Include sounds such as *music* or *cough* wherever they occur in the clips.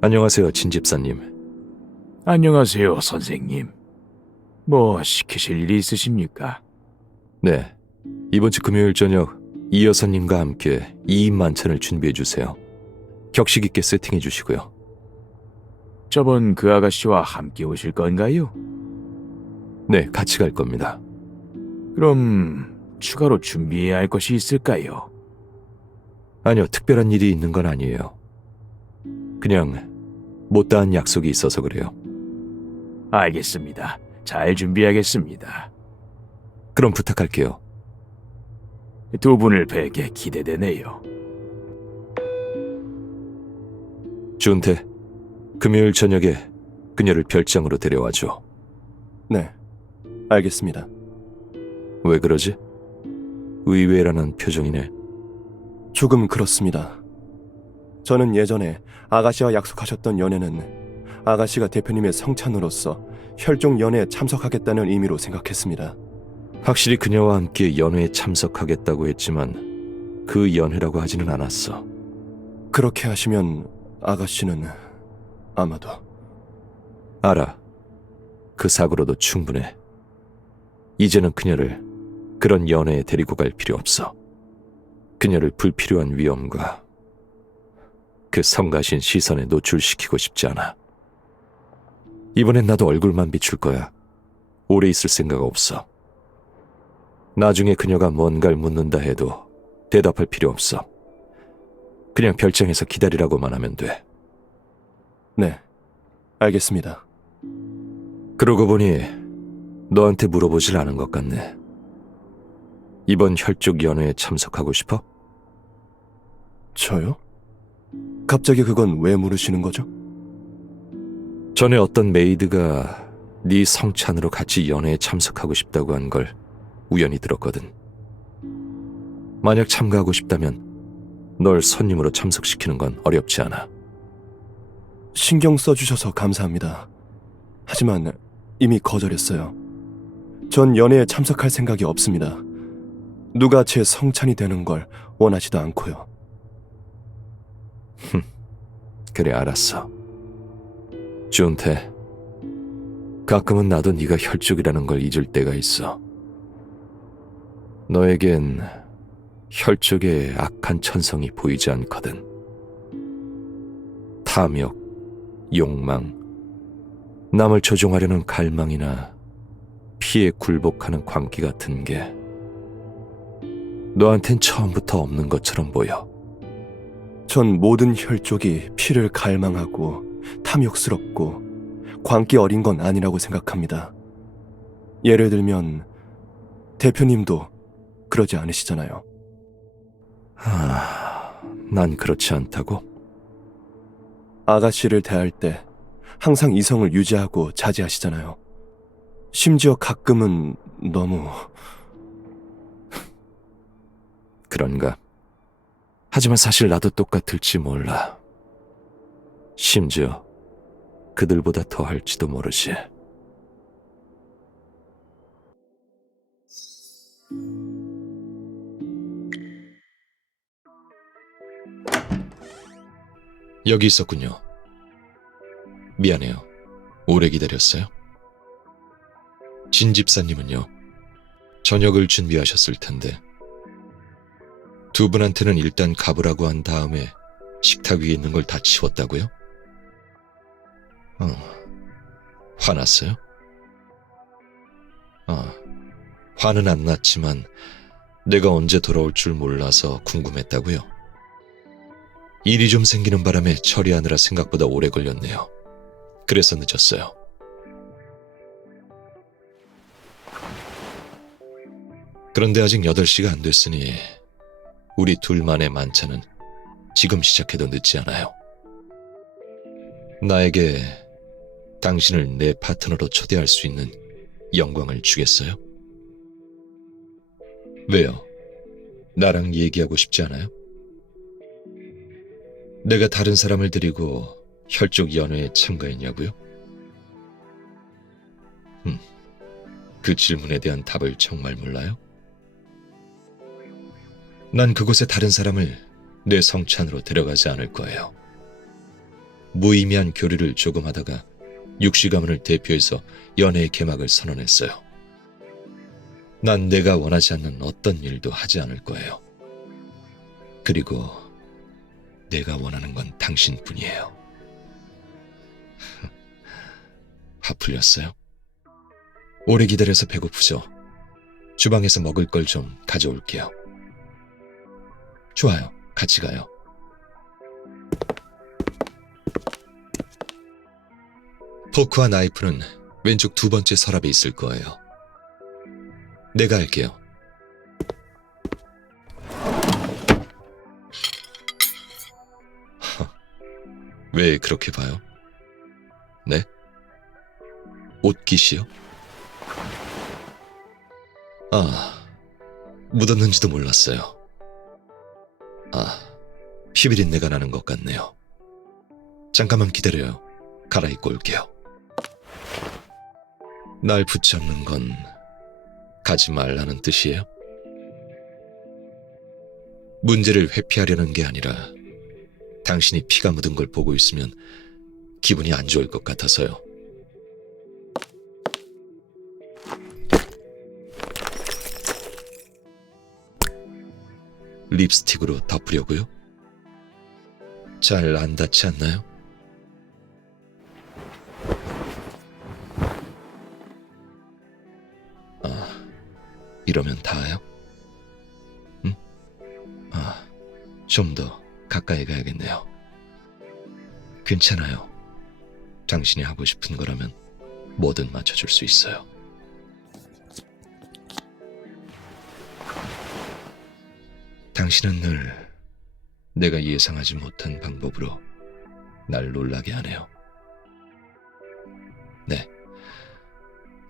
안녕하세요, 진 집사님. 안녕하세요, 선생님. 뭐 시키실 일이 있으십니까? 네, 이번 주 금요일 저녁 이 여사님과 함께 2인 만찬을 준비해 주세요. 격식 있게 세팅해 주시고요. 저번 그 아가씨와 함께 오실 건가요? 네, 같이 갈 겁니다. 그럼 추가로 준비해야 할 것이 있을까요? 아니요, 특별한 일이 있는 건 아니에요. 그냥 못다한 약속이 있어서 그래요. 알겠습니다. 잘 준비하겠습니다. 그럼 부탁할게요. 두 분을 뵈게 기대되네요. 준태, 금요일 저녁에 그녀를 별장으로 데려와줘. 네, 알겠습니다. 왜 그러지? 의외라는 표정이네. 조금 그렇습니다. 저는 예전에 아가씨와 약속하셨던 연애는 아가씨가 대표님의 성찬으로서 혈종 연애에 참석하겠다는 의미로 생각했습니다. 확실히 그녀와 함께 연회에 참석하겠다고 했지만 그 연회라고 하지는 않았어. 그렇게 하시면 아가씨는 아마도 알아. 그 사고로도 충분해. 이제는 그녀를 그런 연애에 데리고 갈 필요 없어. 그녀를 불필요한 위험과 그 성가신 시선에 노출시키고 싶지 않아. 이번엔 나도 얼굴만 비출 거야. 오래 있을 생각 없어. 나중에 그녀가 뭔가를 묻는다 해도 대답할 필요 없어. 그냥 별장에서 기다리라고만 하면 돼. 네, 알겠습니다. 그러고 보니 너한테 물어보질 않은 것 같네. 이번 혈족 연회에 참석하고 싶어? 저요? 갑자기 그건 왜 물으시는 거죠? 전에 어떤 메이드가 네 성찬으로 같이 연회에 참석하고 싶다고 한 걸 우연히 들었거든. 만약 참가하고 싶다면 널 손님으로 참석시키는 건 어렵지 않아. 신경 써주셔서 감사합니다. 하지만 이미 거절했어요. 전 연애에 참석할 생각이 없습니다. 누가 제 성찬이 되는 걸 원하지도 않고요. *laughs* 그래 알았어. 준태, 가끔은 나도 네가 혈족이라는 걸 잊을 때가 있어. 너에겐 혈족의 악한 천성이 보이지 않거든. 탐욕, 욕망, 남을 조종하려는 갈망이나 피에 굴복하는 광기 같은 게 너한텐 처음부터 없는 것처럼 보여. 전 모든 혈족이 피를 갈망하고 탐욕스럽고 광기 어린 건 아니라고 생각합니다. 예를 들면 대표님도 그러지 않으시잖아요. 하, 난 그렇지 않다고? 아가씨를 대할 때 항상 이성을 유지하고 자제하시잖아요. 심지어 가끔은 너무 그런가? 하지만 사실 나도 똑같을지 몰라. 심지어 그들보다 더 할지도 모르지. 여기 있었군요. 미안해요. 오래 기다렸어요. 진 집사님은요. 저녁을 준비하셨을 텐데. 두 분한테는 일단 가보라고 한 다음에 식탁 위에 있는 걸 다 치웠다고요? 어, 화났어요? 어, 화는 안 났지만 내가 언제 돌아올 줄 몰라서 궁금했다고요? 일이 좀 생기는 바람에 처리하느라 생각보다 오래 걸렸네요. 그래서 늦었어요. 그런데 아직 8시가 안 됐으니 우리 둘만의 만찬은 지금 시작해도 늦지 않아요. 나에게 당신을 내 파트너로 초대할 수 있는 영광을 주겠어요? 왜요? 나랑 얘기하고 싶지 않아요? 내가 다른 사람을 데리고 혈족 연회에 참가했냐고요? 음, 그 질문에 대한 답을 정말 몰라요? 난 그곳에 다른 사람을 내 성찬으로 데려가지 않을 거예요. 무의미한 교류를 조금 하다가 육시 가문을 대표해서 연애의 개막을 선언했어요. 난 내가 원하지 않는 어떤 일도 하지 않을 거예요. 그리고 내가 원하는 건 당신뿐이에요. *laughs* 화 풀렸어요? 오래 기다려서 배고프죠? 주방에서 먹을 걸 좀 가져올게요. 좋아요. 같이 가요. 포크와 나이프는 왼쪽 두 번째 서랍에 있을 거예요. 내가 할게요. 허, 왜 그렇게 봐요? 네? 옷깃이요? 아, 묻었는지도 몰랐어요. 아, 피비린내가 나는 것 같네요. 잠깐만 기다려요. 갈아입고 올게요. 날 붙잡는 건 가지 말라는 뜻이에요? 문제를 회피하려는 게 아니라 당신이 피가 묻은 걸 보고 있으면 기분이 안 좋을 것 같아서요. 립스틱으로 덮으려고요? 잘 안 닿지 않나요? 아, 이러면 닿아요? 응? 아, 좀 더 가까이 가야겠네요. 괜찮아요. 당신이 하고 싶은 거라면 뭐든 맞춰줄 수 있어요. 당신은 늘 내가 예상하지 못한 방법으로 날 놀라게 하네요. 네.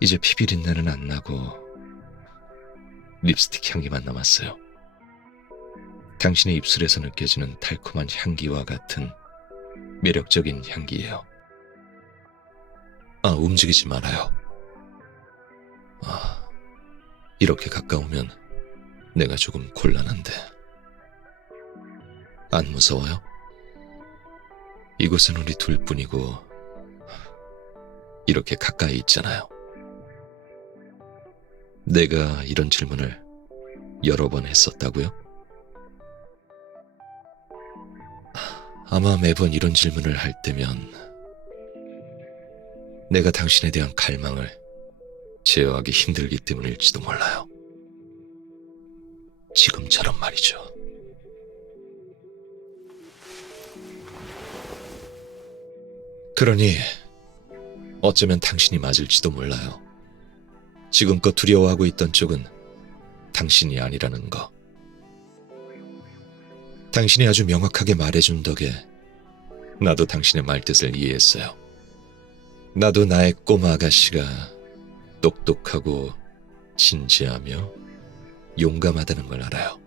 이제 피비린내는 안 나고 립스틱 향기만 남았어요. 당신의 입술에서 느껴지는 달콤한 향기와 같은 매력적인 향기예요. 아, 움직이지 말아요. 아, 이렇게 가까우면 내가 조금 곤란한데. 안 무서워요? 이곳은 우리 둘뿐이고 이렇게 가까이 있잖아요. 내가 이런 질문을 여러 번 했었다고요? 아마 매번 이런 질문을 할 때면 내가 당신에 대한 갈망을 제어하기 힘들기 때문일지도 몰라요. 지금처럼 말이죠. 그러니 어쩌면 당신이 맞을지도 몰라요. 지금껏 두려워하고 있던 쪽은 당신이 아니라는 거. 당신이 아주 명확하게 말해준 덕에 나도 당신의 말뜻을 이해했어요. 나도 나의 꼬마 아가씨가 똑똑하고 진지하며 용감하다는 걸 알아요.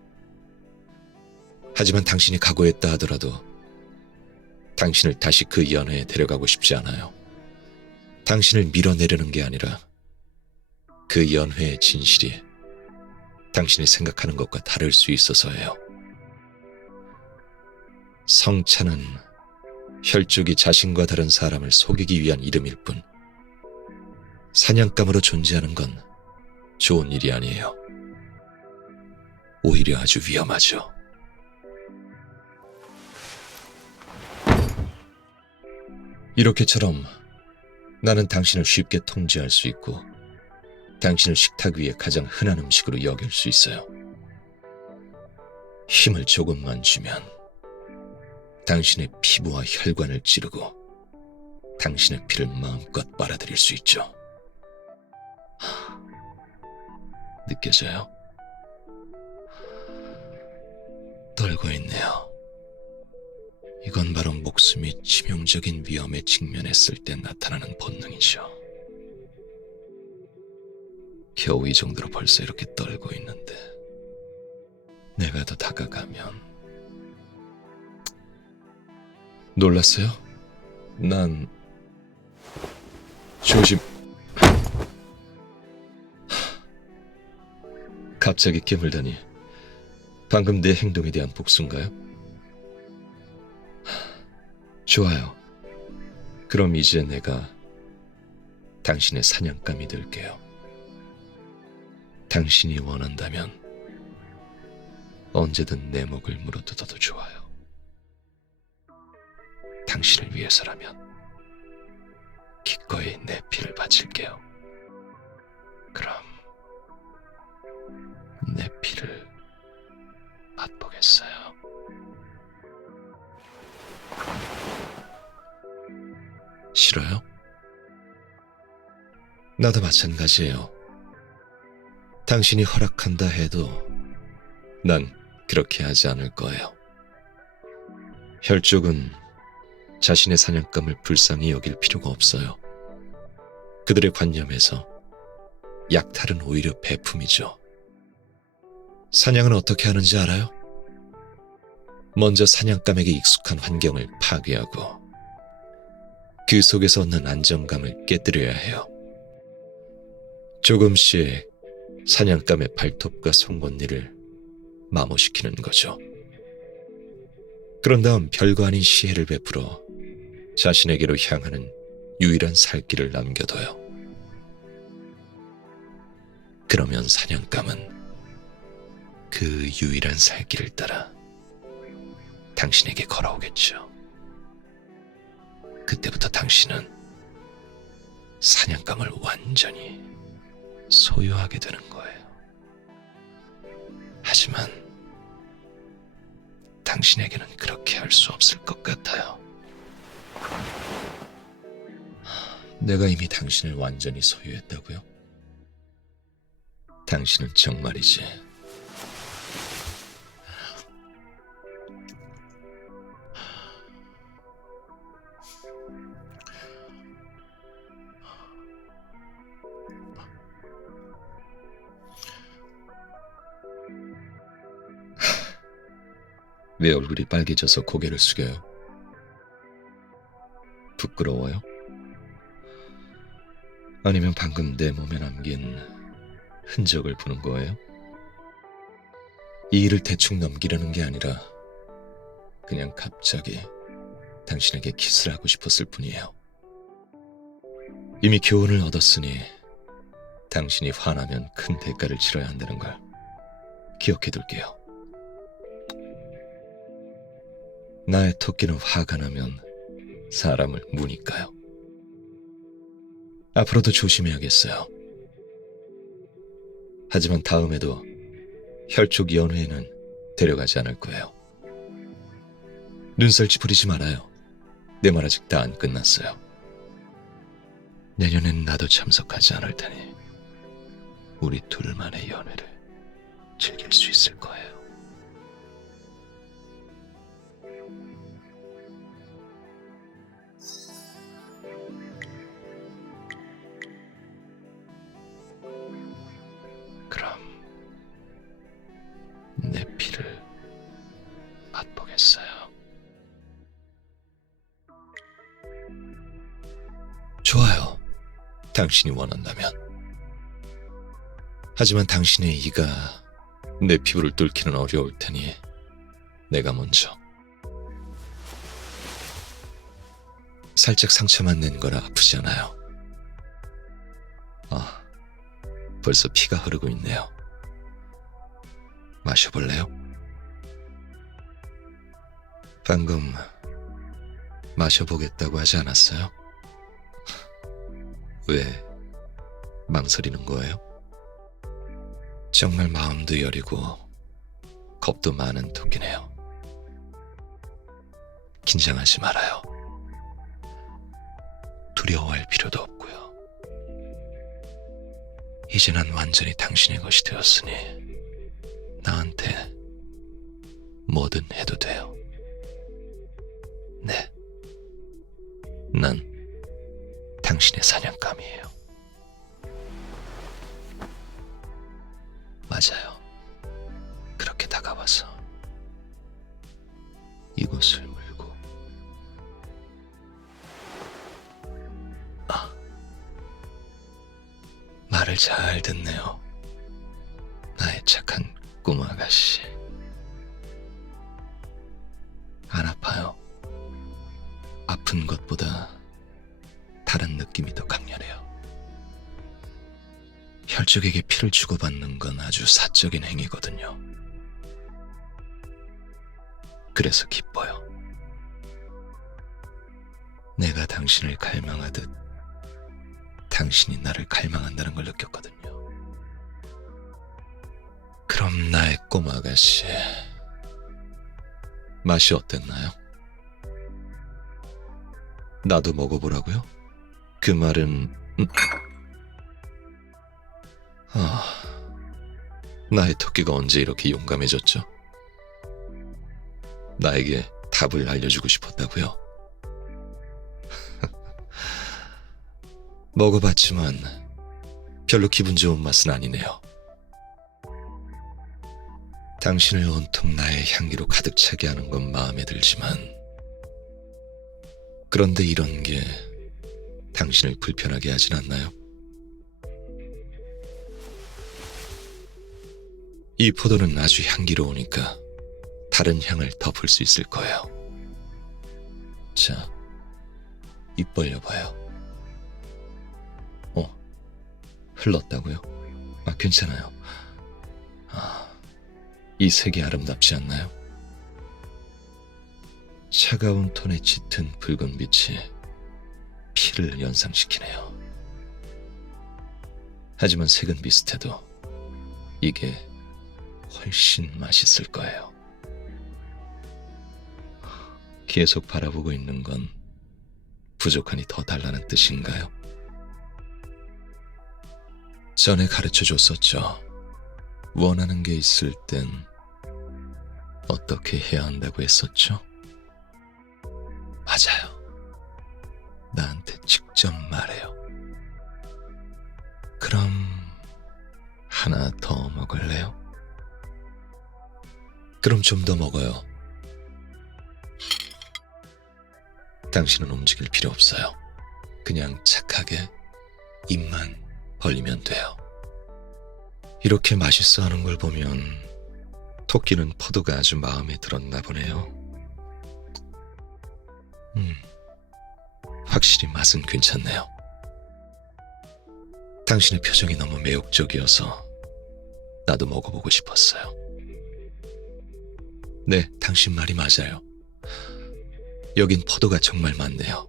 하지만 당신이 각오했다 하더라도 당신을 다시 그 연애에 데려가고 싶지 않아요. 당신을 밀어내려는 게 아니라 그 연회의 진실이 당신이 생각하는 것과 다를 수 있어서예요. 성찬은 혈족이 자신과 다른 사람을 속이기 위한 이름일 뿐 사냥감으로 존재하는 건 좋은 일이 아니에요. 오히려 아주 위험하죠. 이렇게처럼 나는 당신을 쉽게 통제할 수 있고 당신을 식탁 위에 가장 흔한 음식으로 여길 수 있어요. 힘을 조금만 주면 당신의 피부와 혈관을 찌르고 당신의 피를 마음껏 빨아들일 수 있죠. 하, 느껴져요? 떨고 있네요. 이건 바로 목숨이 치명적인 위험에 직면했을 때 나타나는 본능이죠. 겨우 이 정도로 벌써 이렇게 떨고 있는데 내가 더 다가가면 놀랐어요? 난 조심 갑자기 깨물다니 방금 내 행동에 대한 복수인가요? 좋아요. 그럼 이제 내가 당신의 사냥감이 될게요. 당신이 원한다면 언제든 내 목을 물어뜯어도 좋아요. 당신을 위해서라면 기꺼이 내 피를 바칠게요. 그럼 내 피를 맛보겠어요. 싫어요? 나도 마찬가지예요. 당신이 허락한다 해도 난 그렇게 하지 않을 거예요. 혈족은 자신의 사냥감을 불쌍히 여길 필요가 없어요. 그들의 관념에서 약탈은 오히려 배품이죠. 사냥은 어떻게 하는지 알아요? 먼저 사냥감에게 익숙한 환경을 파괴하고 그 속에서 얻는 안정감을 깨뜨려야 해요. 조금씩 사냥감의 발톱과 송곳니를 마모시키는 거죠. 그런 다음 별거 아닌 시혜를 베풀어 자신에게로 향하는 유일한 살길을 남겨둬요. 그러면 사냥감은 그 유일한 살길을 따라 당신에게 걸어오겠죠. 그때부터 당신은 사냥감을 완전히 소유하게 되는 거예요. 하지만 당신에게는 그렇게 할 수 없을 것 같아요. 내가 이미 당신을 완전히 소유했다고요? 당신은 정말이지. 왜 얼굴이 빨개져서 고개를 숙여요? 부끄러워요? 아니면 방금 내 몸에 남긴 흔적을 보는 거예요? 이 일을 대충 넘기려는 게 아니라 그냥 갑자기 당신에게 키스를 하고 싶었을 뿐이에요. 이미 교훈을 얻었으니 당신이 화나면 큰 대가를 치러야 한다는 걸 기억해 둘게요. 나의 토끼는 화가 나면 사람을 무니까요. 앞으로도 조심해야겠어요. 하지만 다음에도 혈족 연회에는 데려가지 않을 거예요. 눈살 찌푸리지 말아요. 내 말 아직 다 안 끝났어요. 내년엔 나도 참석하지 않을 테니 우리 둘만의 연회를 즐길 수 있을 거예요. 당신이 원한다면. 하지만 당신의 이가 내 피부를 뚫기는 어려울 테니 내가 먼저. 살짝 상처만 낸 거라 아프지 않아요. 아, 벌써 피가 흐르고 있네요. 마셔볼래요? 방금 마셔보겠다고 하지 않았어요? 왜 망설이는 거예요? 정말 마음도 여리고 겁도 많은 토끼네요. 긴장하지 말아요. 두려워할 필요도 없고요. 이제 난 완전히 당신의 것이 되었으니 나한테 뭐든 해도 돼요. 네. 난 당신의 사냥감이에요. 맞아요. 그렇게 다가와서 이곳을 물고 아 말을 잘 듣네요. 나의 착한 꼬마 아가씨. 안 아파요. 아픈 것보다 느낌이 더 강렬해요. 혈족에게 피를 주고받는 건 아주 사적인 행위거든요. 그래서 기뻐요. 내가 당신을 갈망하듯 당신이 나를 갈망한다는 걸 느꼈거든요. 그럼 나의 꼬마 아가씨, 맛이 어땠나요? 나도 먹어보라고요? 그 말은 음. 아, 나의 토끼가 언제 이렇게 용감해졌죠? 나에게 답을 알려주고 싶었다고요? *laughs* 먹어봤지만 별로 기분 좋은 맛은 아니네요. 당신을 온통 나의 향기로 가득 차게 하는 건 마음에 들지만 그런데 이런 게 당신을 불편하게 하진 않나요? 이 포도는 아주 향기로우니까 다른 향을 덮을 수 있을 거예요. 자, 입 벌려봐요. 어, 흘렀다고요? 아, 괜찮아요. 아, 이 색이 아름답지 않나요? 차가운 톤에 짙은 붉은 빛이 피를 연상시키네요. 하지만 색은 비슷해도 이게 훨씬 맛있을 거예요. 계속 바라보고 있는 건 부족하니 더 달라는 뜻인가요? 전에 가르쳐 줬었죠. 원하는 게 있을 땐 어떻게 해야 한다고 했었죠? 직접 말해요. 그럼 하나 더 먹을래요? 그럼 좀 더 먹어요. 당신은 움직일 필요 없어요. 그냥 착하게 입만 벌리면 돼요. 이렇게 맛있어 하는 걸 보면 토끼는 포도가 아주 마음에 들었나 보네요. 음, 확실히 맛은 괜찮네요. 당신의 표정이 너무 매혹적이어서 나도 먹어보고 싶었어요. 네, 당신 말이 맞아요. 여긴 포도가 정말 많네요.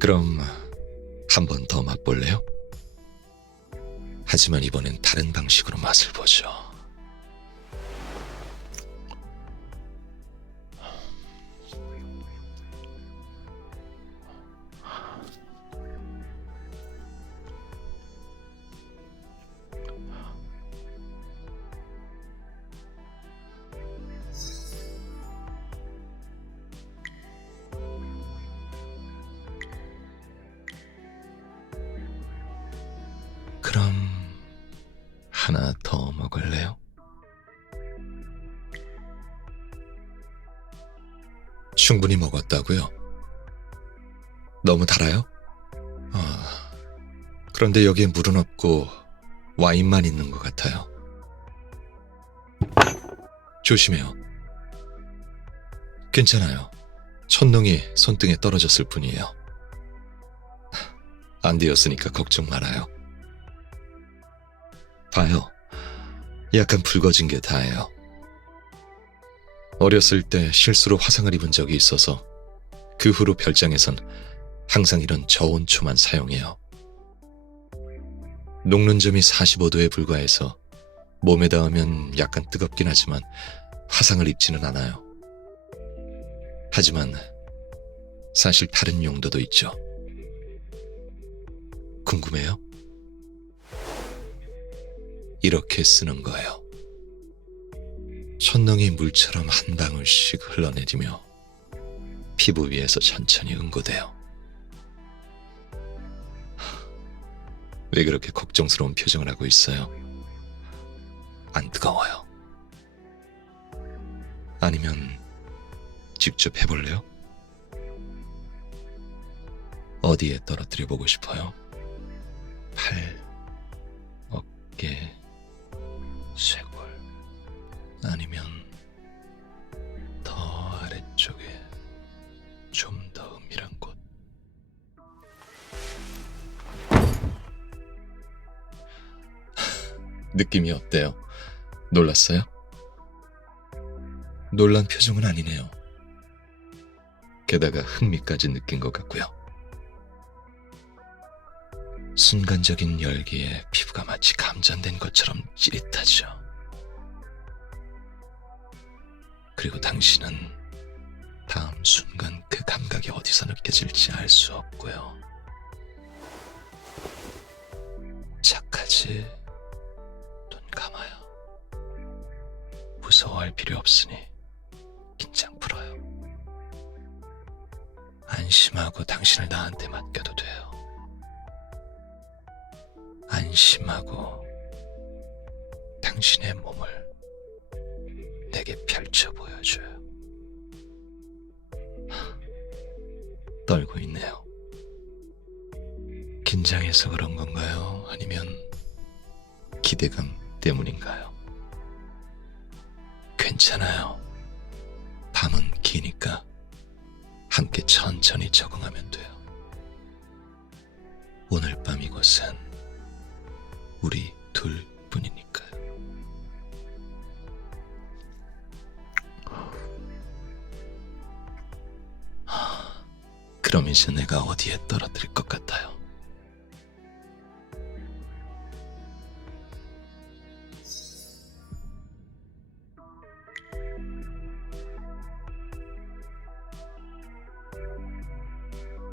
그럼 한 번 더 맛볼래요? 하지만 이번엔 다른 방식으로 맛을 보죠. 그럼 하나 더 먹을래요? 충분히 먹었다고요? 너무 달아요? 아, 그런데 여기에 물은 없고 와인만 있는 것 같아요. 조심해요. 괜찮아요. 천둥이 손등에 떨어졌을 뿐이에요. 안 되었으니까 걱정 말아요. 봐요. 약간 붉어진 게 다예요. 어렸을 때 실수로 화상을 입은 적이 있어서 그 후로 별장에선 항상 이런 저온초만 사용해요. 녹는 점이 45도에 불과해서 몸에 닿으면 약간 뜨겁긴 하지만 화상을 입지는 않아요. 하지만 사실 다른 용도도 있죠. 궁금해요? 이렇게 쓰는 거예요. 천능이 물처럼 한 방울씩 흘러내리며 피부 위에서 천천히 응고돼요. 왜 그렇게 걱정스러운 표정을 하고 있어요? 안 뜨거워요. 아니면 직접 해볼래요? 어디에 떨어뜨려 보고 싶어요? 팔, 어깨, 쇄골 아니면 더 아래쪽에 좀 더 은밀한 곳 *laughs* 느낌이 어때요? 놀랐어요? 놀란 표정은 아니네요. 게다가 흥미까지 느낀 것 같고요. 순간적인 열기에 피부가 마치 감전된 것처럼 찌릿하죠. 그리고 당신은 다음 순간 그 감각이 어디서 느껴질지 알 수 없고요. 착하지. 눈 감아요. 무서워할 필요 없으니 긴장 풀어요. 안심하고 당신을 나한테 맡겨도 돼요. 안심하고 당신의 몸을 내게 펼쳐 보여줘요. 하, 떨고 있네요. 긴장해서 그런 건가요? 아니면 기대감 때문인가요? 괜찮아요. 밤은 기니까 함께 천천히 적응하면 돼요. 오늘 밤 이곳은 우리 둘 뿐이니까요. 하, 그럼 이제 내가 어디에 떨어뜨릴 것 같아요?